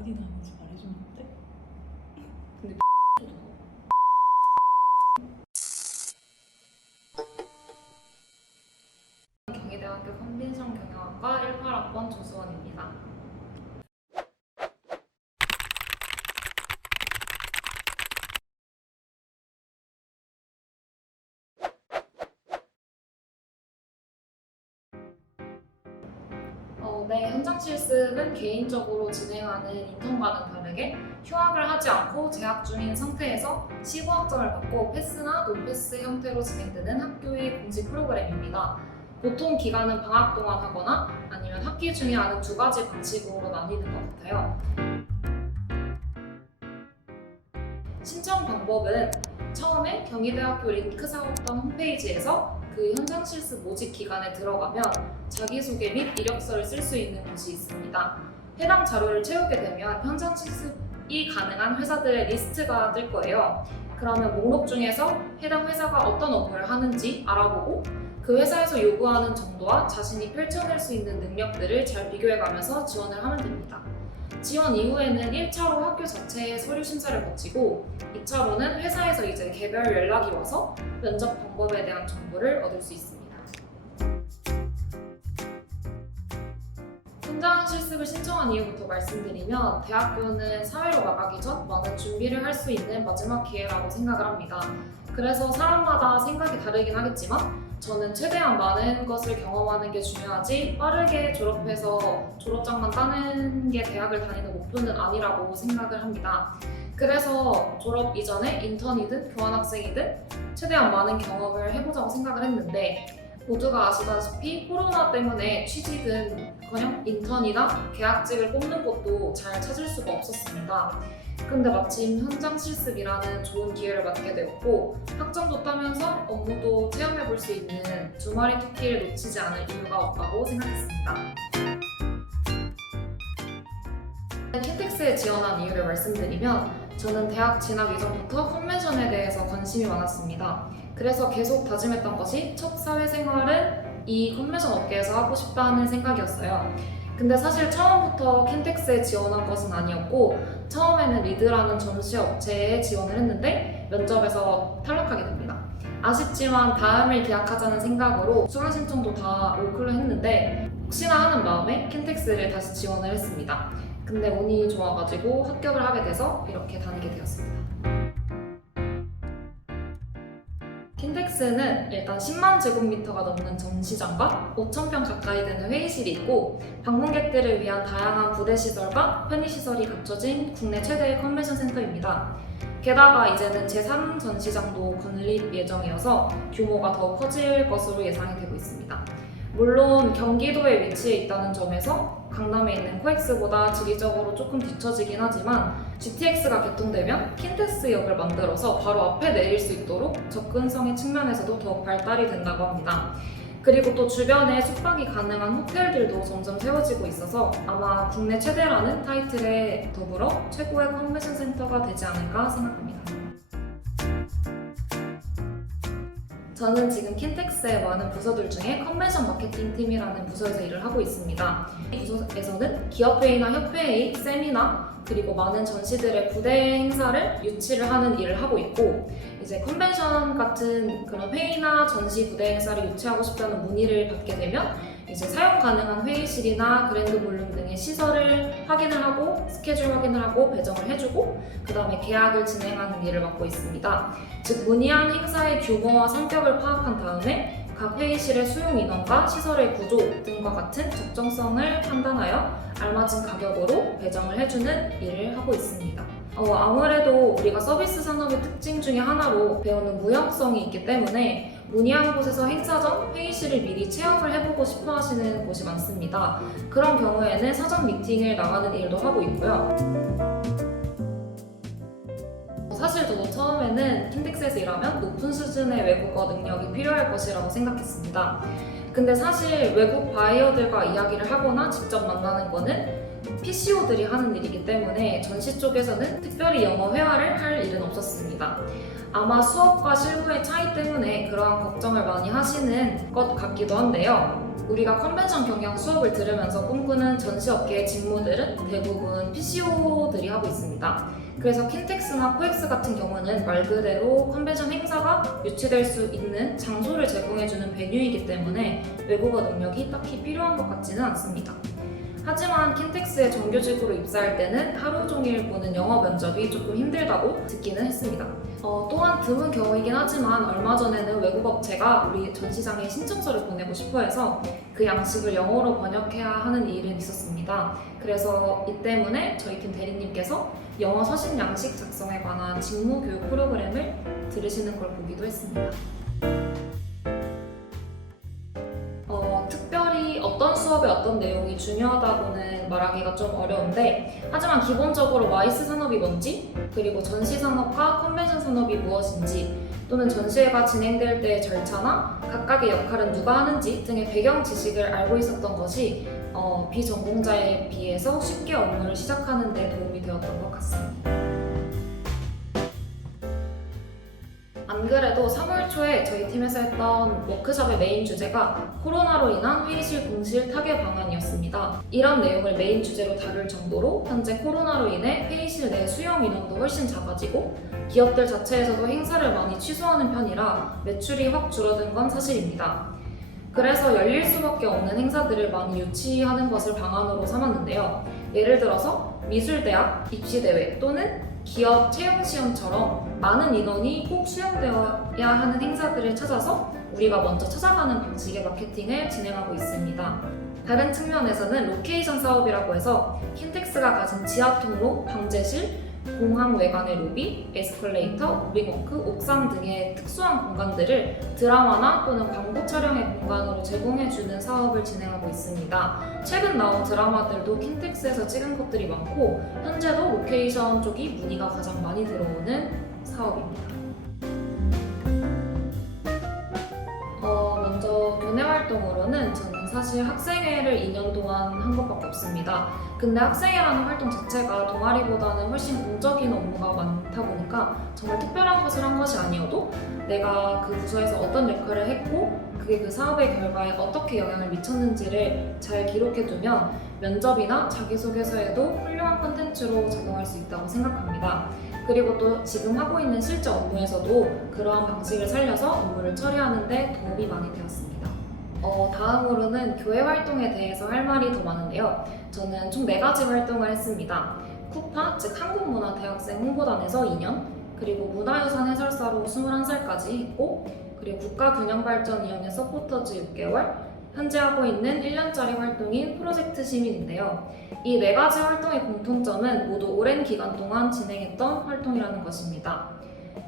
어디 다니는지 말해주면 안 돼? 근데 경희대학교 컨벤션 경영학과 18학번 조수원입니다. 네, 현장 실습은 개인적으로 진행하는 인턴과는 다르게 휴학을 하지 않고 재학 중인 상태에서 시구학점을 받고 패스나 논패스 형태로 진행되는 학교의 공식 프로그램입니다. 보통 기간은 방학 동안 하거나 아니면 학기 중에 하는 두 가지 방식으로 나뉘는 것 같아요. 신청 방법은 처음에 경희대학교 링크사업단 홈페이지에서 그 현장 실습 모집 기간에 들어가면 자기소개 및 이력서를 쓸 수 있는 곳이 있습니다. 해당 자료를 채우게 되면 현장 실습이 가능한 회사들의 리스트가 뜰 거예요. 그러면 목록 중에서 해당 회사가 어떤 업무를 하는지 알아보고 그 회사에서 요구하는 정도와 자신이 펼쳐낼 수 있는 능력들을 잘 비교해가면서 지원을 하면 됩니다. 지원 이후에는 1차로 학교 자체의 서류 심사를 거치고 2차로는 회사에서 이제 개별 연락이 와서 면접 방법에 대한 정보를 얻을 수 있습니다. 현장 실습을 신청한 이유부터 말씀드리면 대학교는 사회로 나가기 전 많은 준비를 할 수 있는 마지막 기회라고 생각을 합니다. 그래서 사람마다 생각이 다르긴 하겠지만 저는 최대한 많은 것을 경험하는 게 중요하지 빠르게 졸업해서 졸업장만 따는 게 대학을 다니는 목표는 아니라고 생각을 합니다. 그래서 졸업 이전에 인턴이든 교환학생이든 최대한 많은 경험을 해보자고 생각을 했는데 모두가 아시다시피 코로나 때문에 취직은커녕 인턴이나 계약직을 뽑는 곳도 잘 찾을 수가 없었습니다. 근데 마침 현장 실습이라는 좋은 기회를 맡게 되었고 학점도 따면서 업무도 체험해볼 수 있는 두 마리 토끼를 놓치지 않을 이유가 없다고 생각했습니다. 킨텍스에 지원한 이유를 말씀드리면 저는 대학 진학 이전부터 컨벤션에 대해서 관심이 많았습니다. 그래서 계속 다짐했던 것이 첫 사회생활은 이 컨벤션 업계에서 하고 싶다는 생각이었어요. 근데 사실 처음부터 킨텍스에 지원한 것은 아니었고 처음에는 리드라는 전시 업체에 지원을 했는데 면접에서 탈락하게 됩니다. 아쉽지만 다음을 기약하자는 생각으로 수강 신청도 다 올클로 했는데 혹시나 하는 마음에 킨텍스를 다시 지원을 했습니다. 근데 운이 좋아가지고 합격을 하게 돼서 이렇게 다니게 되었습니다. 킨텍스는 일단 10만 제곱미터가 넘는 전시장과 5,000평 가까이 되는 회의실이 있고 방문객들을 위한 다양한 부대시설과 편의시설이 갖춰진 국내 최대의 컨벤션 센터입니다. 게다가 이제는 제3 전시장도 건립 예정이어서 규모가 더 커질 것으로 예상이 되고 있습니다. 물론 경기도에 위치해 있다는 점에서 강남에 있는 코엑스보다 지리적으로 조금 뒤처지긴 하지만 GTX가 개통되면 킨텍스역을 만들어서 바로 앞에 내릴 수 있도록 접근성의 측면에서도 더욱 발달이 된다고 합니다. 그리고 또 주변에 숙박이 가능한 호텔들도 점점 세워지고 있어서 아마 국내 최대라는 타이틀에 더불어 최고의 컨벤션 센터가 되지 않을까 생각합니다. 저는 지금 킨텍스의 많은 부서들 중에 컨벤션 마케팅 팀이라는 부서에서 일을 하고 있습니다. 이 부서에서는 기업회의나 협회회의, 세미나, 그리고 많은 전시들의 부대 행사를 유치를 하는 일을 하고 있고 이제 컨벤션 같은 그런 회의나 전시 부대 행사를 유치하고 싶다는 문의를 받게 되면 이제 사용 가능한 회의실이나 그랜드 볼룸 등의 시설을 확인을 하고 스케줄 확인을 하고 배정을 해주고 그 다음에 계약을 진행하는 일을 맡고 있습니다. 즉 문의한 행사의 규모와 성격을 파악한 다음에 각 회의실의 수용 인원과 시설의 구조 등과 같은 적정성을 판단하여 알맞은 가격으로 배정을 해주는 일을 하고 있습니다. 아무래도 우리가 서비스 산업의 특징 중에 하나로 배우는 무역성이 있기 때문에 문의한 곳에서 행사 전 회의실을 미리 체험을 해보고 싶어 하시는 곳이 많습니다. 그런 경우에는 사전 미팅을 나가는 일도 하고 있고요. 사실 저도 처음에는 킨텍스에서 일하면 높은 수준의 외국어 능력이 필요할 것이라고 생각했습니다. 근데 사실 외국 바이어들과 이야기를 하거나 직접 만나는 거는 PCO들이 하는 일이기 때문에 전시 쪽에서는 특별히 영어 회화를 할 일은 없었습니다. 아마 수업과 실무의 차이 때문에 그러한 걱정을 많이 하시는 것 같기도 한데요. 우리가 컨벤션 경영 수업을 들으면서 꿈꾸는 전시업계의 직무들은 대부분 PCO들이 하고 있습니다. 그래서 킨텍스나 코엑스 같은 경우는 말 그대로 컨벤션 행사가 유치될 수 있는 장소를 제공해주는 베뉴이기 때문에 외국어 능력이 딱히 필요한 것 같지는 않습니다. 하지만 킨텍스에 정규직으로 입사할 때는 하루 종일 보는 영어 면접이 조금 힘들다고 듣기는 했습니다. 또한 드문 경우이긴 하지만 얼마 전에는 외국 업체가 우리 전시장에 신청서를 보내고 싶어 해서 그 양식을 영어로 번역해야 하는 일은 있었습니다. 그래서 이 때문에 저희 팀 대리님께서 영어 서신 양식 작성에 관한 직무 교육 프로그램을 들으시는 걸 보기도 했습니다. 특별히 어떤 수업의 어떤 내용이 중요하다고는 말하기가 좀 어려운데, 하지만 기본적으로 와이스 산업이 뭔지, 그리고 전시 산업과 컨벤션 산업이 무엇인지, 또는 전시회가 진행될 때의 절차나 각각의 역할은 누가 하는지 등의 배경 지식을 알고 있었던 것이 비전공자에 비해서 쉽게 업무를 시작하는 데 도움이 되었던 것 같습니다. 안 그래도 3월 초에 저희 팀에서 했던 워크숍의 메인 주제가 코로나로 인한 회의실 공실 타개 방안이었습니다. 이런 내용을 메인 주제로 다룰 정도로 현재 코로나로 인해 회의실 내 수용 인원도 훨씬 작아지고 기업들 자체에서도 행사를 많이 취소하는 편이라 매출이 확 줄어든 건 사실입니다. 그래서 열릴 수밖에 없는 행사들을 많이 유치하는 것을 방안으로 삼았는데요. 예를 들어서 미술대학, 입시대회 또는 기업 채용시험처럼 많은 인원이 꼭 수용되어야 하는 행사들을 찾아서 우리가 먼저 찾아가는 방식의 마케팅을 진행하고 있습니다. 다른 측면에서는 로케이션 사업이라고 해서 킨텍스가 가진 지하통로, 방제실, 공항 외관의 로비, 에스컬레이터, 무빙워크, 옥상 등의 특수한 공간들을 드라마나 또는 광고 촬영의 공간으로 제공해주는 사업을 진행하고 있습니다. 최근 나온 드라마들도 킨텍스에서 찍은 것들이 많고 현재도 로케이션 쪽이 문의가 가장 많이 들어오는 사업입니다. 먼저 교내 활동으로는 저는 사실 학생회를 2년 동안 한 것밖에 없습니다. 근데 학생회라는 활동 자체가 동아리보다는 훨씬 공적인 업무가 많다 보니까 정말 특별한 것을 한 것이 아니어도 내가 그 부서에서 어떤 역할을 했고 그게 그 사업의 결과에 어떻게 영향을 미쳤는지를 잘 기록해두면 면접이나 자기소개서에도 훌륭한 콘텐츠로 작용할 수 있다고 생각합니다. 그리고 또 지금 하고 있는 실제 업무에서도 그러한 방식을 살려서 업무를 처리하는 데 도움이 많이 되었습니다. 다음으로는 교회 활동에 대해서 할 말이 더 많은데요. 저는 총 4가지 활동을 했습니다. 쿠파, 즉 한국문화대학생 홍보단에서 2년, 그리고 문화유산 해설사로 21살까지 했고, 그리고 국가균형발전위원회 서포터즈 6개월, 현재 하고 있는 1년짜리 활동인 프로젝트 시민인데요. 이 4가지 활동의 공통점은 모두 오랜 기간 동안 진행했던 활동이라는 것입니다.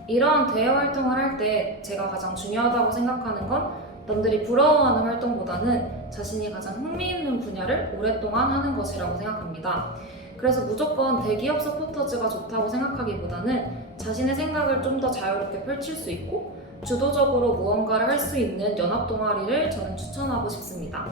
이러한 대외 활동을 할 때 제가 가장 중요하다고 생각하는 건 남들이 부러워하는 활동보다는 자신이 가장 흥미있는 분야를 오랫동안 하는 것이라고 생각합니다. 그래서 무조건 대기업 서포터즈가 좋다고 생각하기보다는 자신의 생각을 좀 더 자유롭게 펼칠 수 있고 주도적으로 무언가를 할 수 있는 연합 동아리를 저는 추천하고 싶습니다.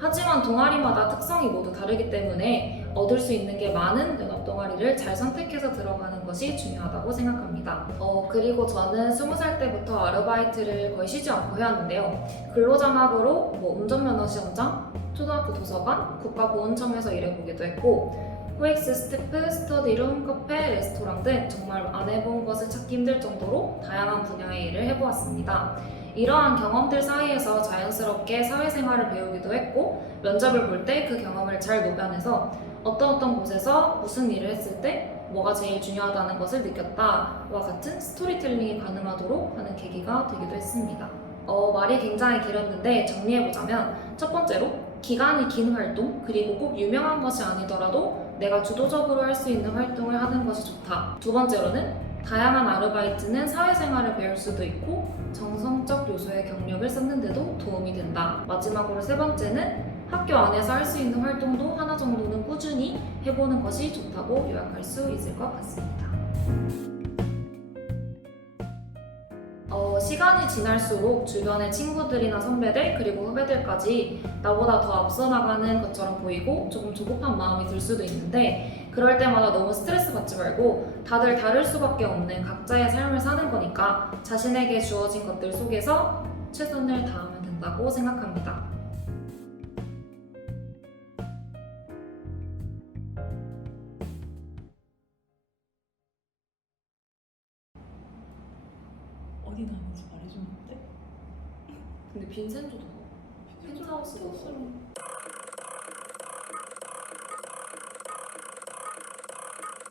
하지만 동아리마다 특성이 모두 다르기 때문에 얻을 수 있는 게 많은 연합 동아리를 잘 선택해서 들어가는 것이 중요하다고 생각합니다. 그리고 저는 20살 때부터 아르바이트를 거의 쉬지 않고 해왔는데요. 근로장학으로 운전면허 시험장, 초등학교 도서관, 국가보훈청에서 일해보기도 했고 코엑스 스태프, 스터디룸, 카페, 레스토랑 등 정말 안 해본 것을 찾기 힘들 정도로 다양한 분야의 일을 해보았습니다. 이러한 경험들 사이에서 자연스럽게 사회생활을 배우기도 했고 면접을 볼 때 그 경험을 잘 녹여내서 어떤 곳에서 무슨 일을 했을 때 뭐가 제일 중요하다는 것을 느꼈다와 같은 스토리텔링이 가능하도록 하는 계기가 되기도 했습니다. 말이 굉장히 길었는데 정리해보자면 첫 번째로 기간이 긴 활동, 그리고 꼭 유명한 것이 아니더라도 내가 주도적으로 할 수 있는 활동을 하는 것이 좋다. 두 번째로는 다양한 아르바이트는 사회생활을 배울 수도 있고 정성적 요소의 경력을 쌓는 데도 도움이 된다. 마지막으로 세 번째는 학교 안에서 할 수 있는 활동도 하나 정도는 꾸준히 해보는 것이 좋다고 요약할 수 있을 것 같습니다. 시간이 지날수록 주변의 친구들이나 선배들 그리고 후배들까지 나보다 더 앞서 나가는 것처럼 보이고 조금 조급한 마음이 들 수도 있는데 그럴 때마다 너무 스트레스 받지 말고 다들 다를 수밖에 없는 각자의 삶을 사는 거니까 자신에게 주어진 것들 속에서 최선을 다하면 된다고 생각합니다. 어디 다니는지 말해주면 안 돼? 근데 빈센조도 펜트하우스도 펜트하우스는